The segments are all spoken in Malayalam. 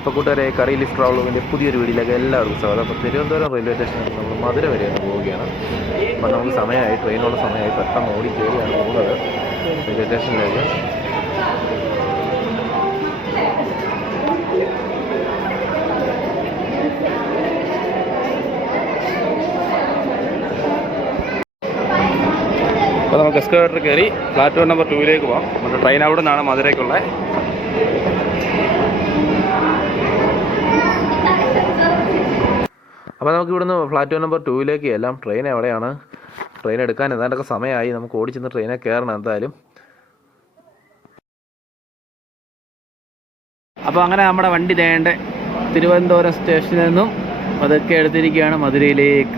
അപ്പോൾ കൂട്ടുകാരെ കറി ലിഫ്റ്റ് ട്രാവലിന്റെ പുതിയൊരു വീഡിയോയിലേക്ക് എല്ലാവർക്കും സ്വാഗതം. അപ്പോൾ തിരുവനന്തപുരം റെയിൽവേ സ്റ്റേഷനിൽ നമ്മൾ മധുര വരെ ഒന്ന് പോവുകയാണ്. അപ്പോൾ നമുക്ക് സമയമായി ട്രെയിനുള്ള സമയമായി പെട്ടെന്ന് ഓടി കയറിയാണ് പോകുന്നത് റെയിൽവേ സ്റ്റേഷനിലേക്ക്. അപ്പോൾ നമുക്ക് എസ്കലേറ്റർ കയറി പ്ലാറ്റ്ഫോം നമ്പർ ടൂവിലേക്ക് പോകാം നമ്മുടെ ട്രെയിൻ അവിടെ നിന്നാണ് മധുരയ്ക്കുള്ളത്. അപ്പോൾ നമുക്ക് ഇവിടുന്ന് പ്ലാറ്റ്ഫോം നമ്പർ ടൂവിലേക്ക് എല്ലാം ട്രെയിൻ എവിടെയാണ്? ട്രെയിൻ എടുക്കാൻ ഏതാണ്ടൊക്കെ സമയമായി. നമുക്ക് ഓടിച്ചെന്ന് ട്രെയിനെ കയറണം എന്തായാലും. അപ്പോൾ അങ്ങനെ നമ്മുടെ വണ്ടി തേണ്ട തിരുവനന്തപുരം സ്റ്റേഷനിൽ നിന്നും അതൊക്കെ എടുത്തിരിക്കുകയാണ് മധുരയിലേക്ക്.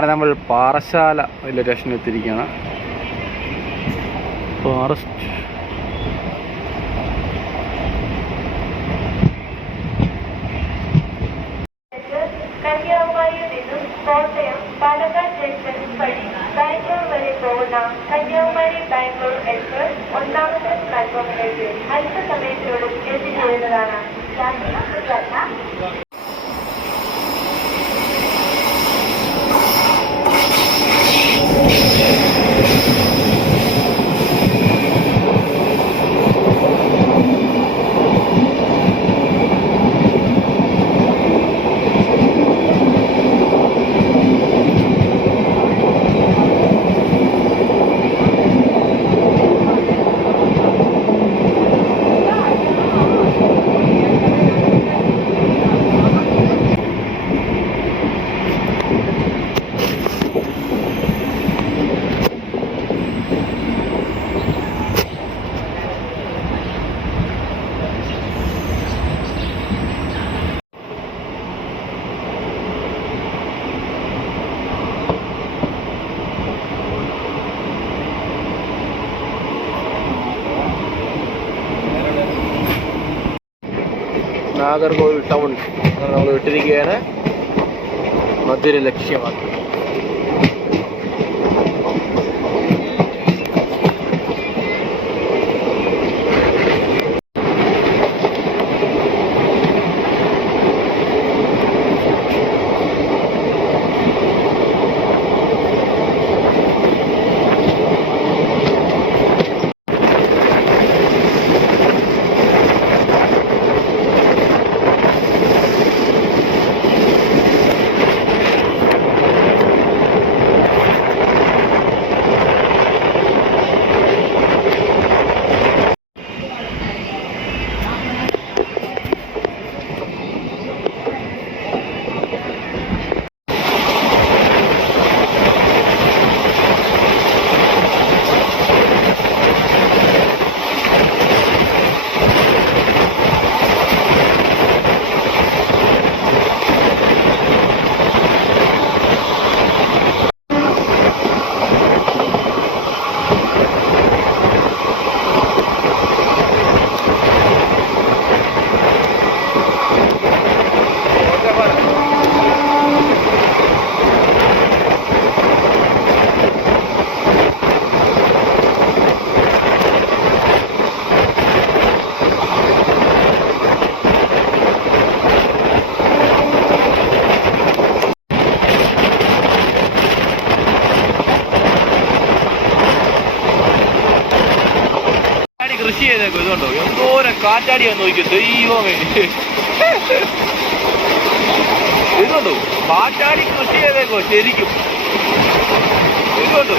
അങ്ങനെ നമ്മൾ പാറശാല വലിയ സ്റ്റേഷനിൽ എത്തിയിരിക്കുകയാണ്. നിന്നും കോട്ടയം പാലക്കാട് ഒന്നാമത്തെ എത്തിച്ചേരുന്നതാണ്. Yeah. നാഗർകോവിൽ ടൗൺ നമ്മൾ വിട്ടിരിക്കുകയാണ്. മധുര ലക്ഷ്യമാക്കി ചെയ്തേക്കും ഇതുണ്ടോ? എന്തോരം കാറ്റാടിയാന്ന് നോക്കി ദൈവമേ. ഇതുണ്ടോ? കാറ്റാടി കൃഷി ചെയ്തേക്കോ ശരിക്കും. ഇതുണ്ടോ?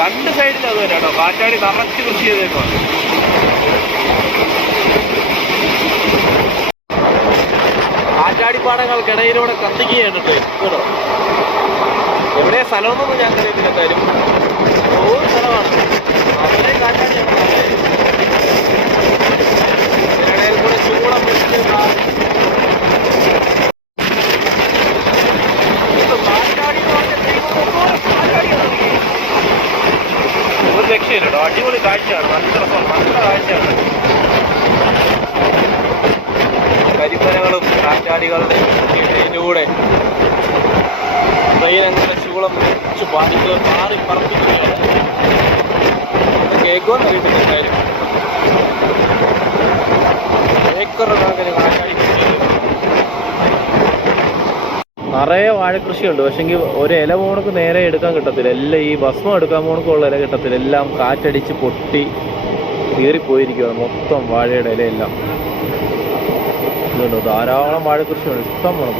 രണ്ട് സൈഡിൽ അത് തന്നെ കേട്ടോ കാറ്റാടി നിറച്ച് കൃഷി ചെയ്തേക്കോ കാറ്റാടിപ്പാടങ്ങൾക്കിടയിലൂടെ കത്തിക്കുകയാണ് കേട്ടോ എവിടെ സ്ഥലമൊന്നും ഞാൻ അറിയത്തില്ല കാര്യം ഒരു സ്ഥലമാണ്. അവരെ കാറ്റാടിയാണ് നല്ലത്. ഇതിനിടയിൽ കൂടെ ചൂളം വെച്ച് ഇത് കാറ്റാടി എന്ന് പറഞ്ഞാൽ ദൈവമേ, കാറ്റാടിയാണ്. ഒരു രക്ഷയില്ല അടിപൊളി കാഴ്ചയാണ്. നല്ല നല്ല കാഴ്ചയാണ്. കരിമരകളും കാറ്റാടികളുടെ ഇടയിലൂടെ ട്രെയിൻ അങ്ങനെ ചൂളം വെച്ച് പാടിച്ച് മാറി പറപ്പിക്കുകയാണ്. കേൾക്കുമെന്ന് എന്തായാലും ഏക്കർ കണക്കിന് കാറ്റാടി. നിറയെ വാഴക്കൃഷിയുണ്ട് പക്ഷെങ്കിൽ ഒരു ഇല പോണക്ക് നേരെ എടുക്കാൻ കിട്ടത്തില്ല. എല്ലാം ഈ ഭസ്മം എടുക്കാൻ പോണക്കുള്ള ഇല കിട്ടത്തില്ല. എല്ലാം കാറ്റടിച്ച് പൊട്ടി കീറിപ്പോയിരിക്കുകയാണ് മൊത്തം വാഴയുടെ ഇലയെല്ലാം. ഇതുണ്ട് ധാരാളം വാഴക്കൃഷിയുണ്ട് ഇഷ്ടം വേണം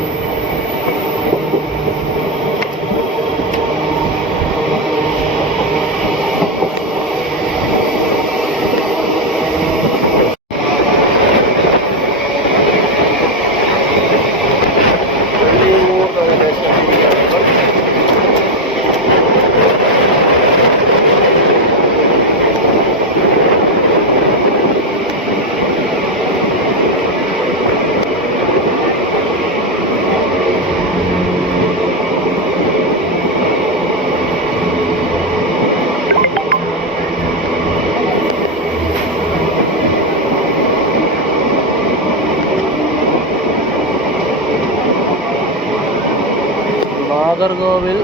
നാഗർകോവിൽ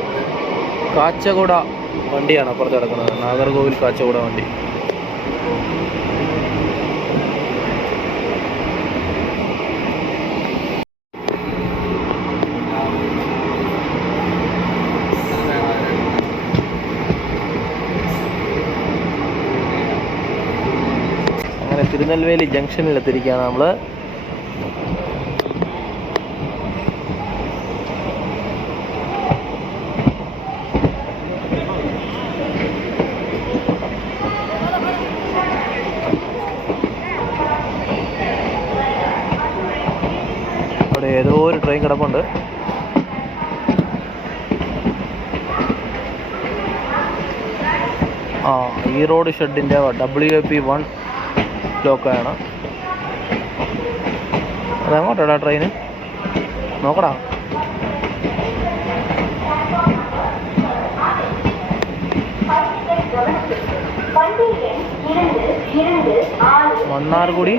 കാച്ചകുട വണ്ടിയാണ് അപ്പുറത്ത് കിടക്കുന്നത്. നാഗർകോവിൽ കാച്ചകുട വണ്ടി. അങ്ങനെ തിരുനെൽവേലി ജംഗ്ഷനിൽ എത്തിയിരിക്കുകയാണ് നമ്മൾ അവിടെ ഒരു കിടപ്പുണ്ട്. ആ ഈ റോഡ് ഷെഡിന്റെ ഡബ്ല്യു എ പി വൺ ലോക്കാണ് അതെങ്ങോട്ടാടാ ട്രെയിന്? നോക്കടാ. മണ്ണാർകുടി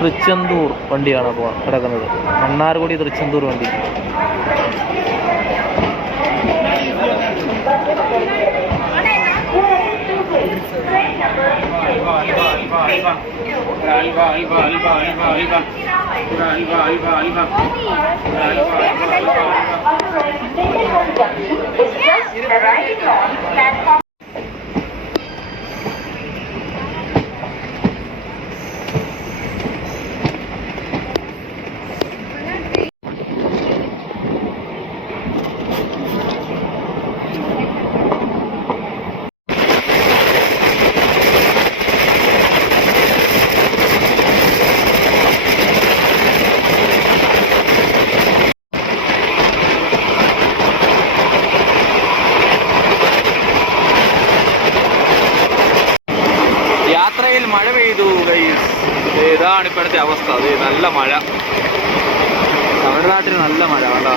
തൃച്ചന്തൂർ വണ്ടിയാണ് അപ്പോൾ കിടക്കുന്നത്. മണ്ണാർകുടി തൃച്ചന്തൂർ വണ്ടി. നല്ല മഴ കേട്ടോ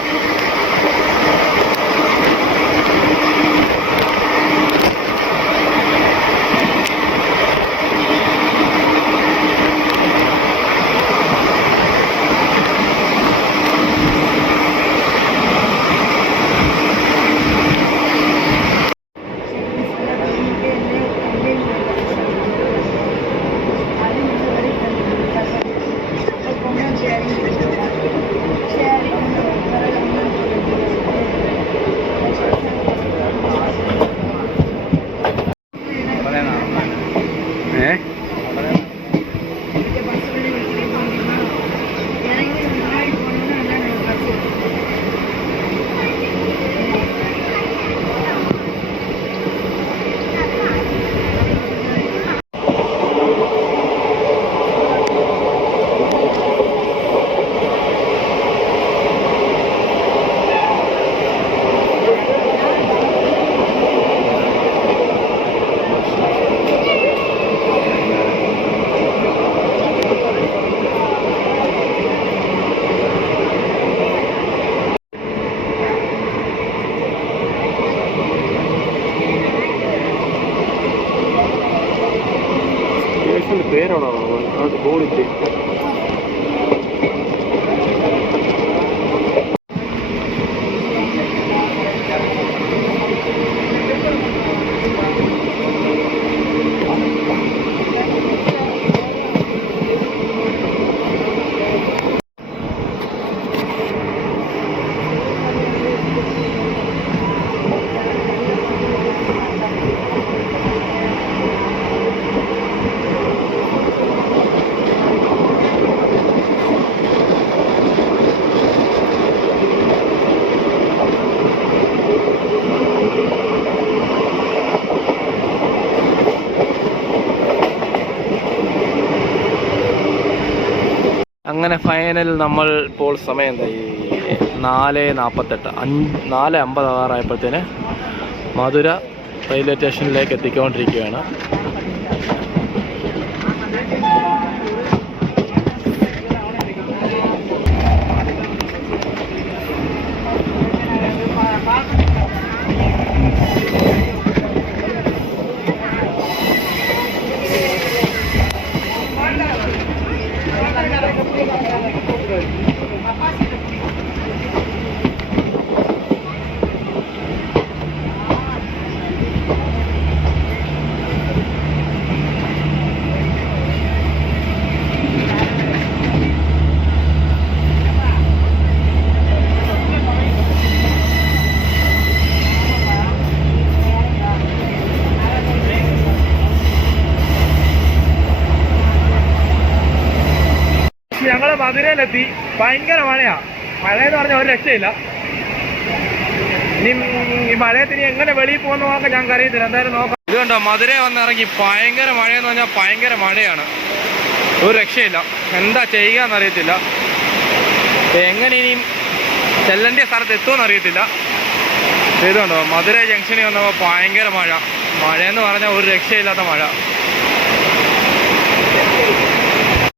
பேர் அவனோட போனிச்சு ഫൈനൽ നമ്മൾ ഇപ്പോൾ സമയം എന്തായി? നാല് നാൽപ്പത്തെട്ട് അഞ്ച് നാല് അമ്പത് ആറായപ്പോഴത്തേന് മധുര റെയിൽവേ സ്റ്റേഷനിലേക്ക് എത്തിക്കൊണ്ടിരിക്കുകയാണ്. മധുരയിലെത്തി ഭയങ്കര മഴയാ. എന്ന് പറഞ്ഞാൽ ഒരു രക്ഷയില്ല. ഇനി ഈ മഴയത്തിന് എങ്ങനെ വെളിയിൽ പോകുന്ന നോക്കാം ഞങ്ങൾക്ക് അറിയത്തില്ല എന്തായാലും നോക്കാം. ഇതുകൊണ്ടോ കണ്ടോ മധുര വന്നിറങ്ങി. ഭയങ്കര മഴയെന്ന് പറഞ്ഞാൽ ഭയങ്കര മഴയാണ്. ഒരു രക്ഷയില്ല. എന്താ ചെയ്യുക എന്നറിയത്തില്ല എങ്ങനെ ഇനിയും ചെല്ലേണ്ട സ്ഥലത്ത് എത്തുമെന്ന് അറിയത്തില്ല. ഇത് കണ്ടോ മധുര ജംഗ്ഷനിൽ വന്നപ്പോൾ ഭയങ്കര മഴ. മഴയെന്ന് പറഞ്ഞാൽ ഒരു രക്ഷയില്ലാത്ത മഴ.